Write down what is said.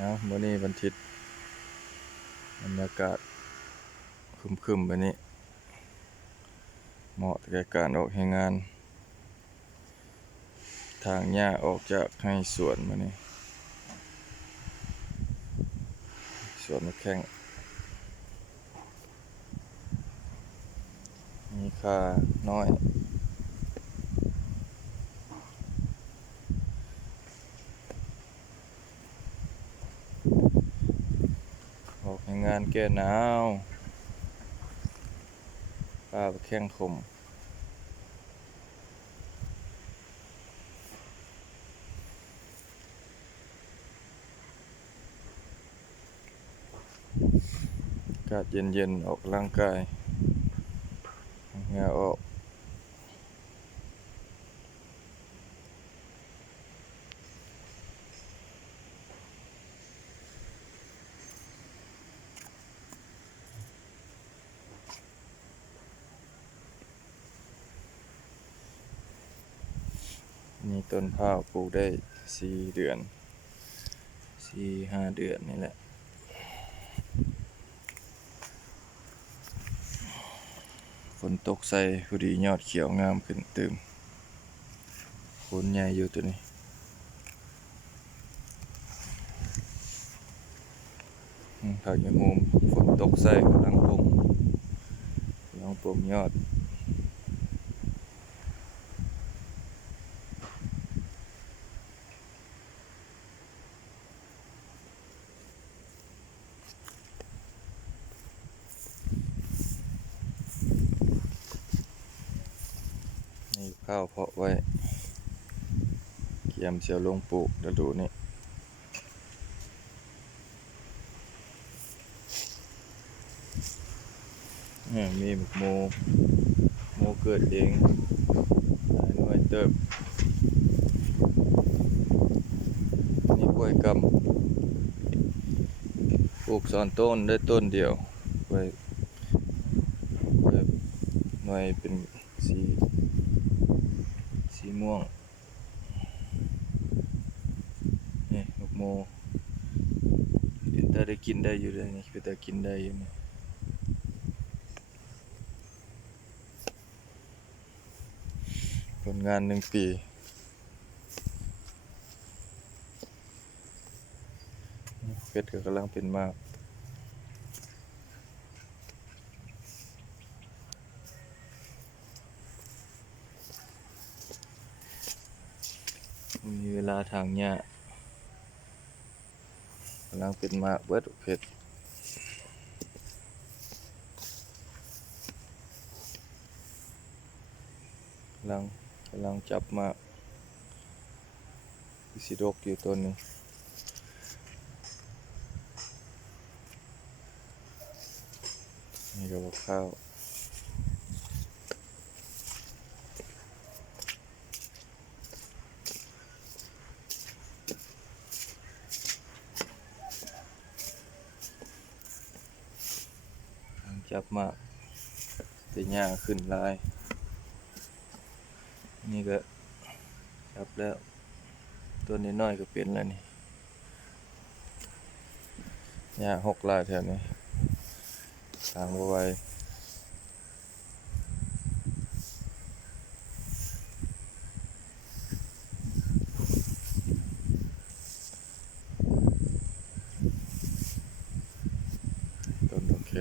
มื้อนี้วันอาทิตย์บรรยากาศครึมๆแบบนี้เหมาะแก่การออกแรงงานทางหญ้าออกจากให้สวนมื้อนี้สวนมะแข้งมีค่าน้อยออกแรงงานแก้หนาวป้ามะแข้งขมอากาศเย็นๆออกกำลังกายเหงื่อออกมีต้นพร้าวปลูกได้4 เดือน 4-5 เดือนนี่แหละฝนตกใส่พอดียอดเขียวงามขึ้นเติมผลใหญ่อยู่ตัวนี้ผักยะโฮมฝนตกใส่กำลังปมยอดนี่ข้าวเพาะไว้เกียมเสียวลงปลูกฤดูนี้มีหมกโมเกิดเองหลายหน่วยเติบนี่กล้วยกำปลูกซ้อนต้นได้ต้นเดียวไว้หน่วยเป็นสีม่วงนี่หมกโมเป็นตาได้กินได้อยู่เลยนี่เป็นตากินได้อยู่นี่ผลงาน1 ปีเป็ดก็กำลังเป็นมากมีเวลาทางหญ้ากำลังเป็นมากเบิดเผ็ดกำลังจับมากสิดกอยู่ต้นนี้นี่ก็ข้าวจับมากแต่หญ้าขึ้นหลายนี่ก็จับแล้วตัวนี้น้อยก็เป็นแล้วนี่หญ้าหกหลายแถวนี้ทางบ่ไหวต้นโอเค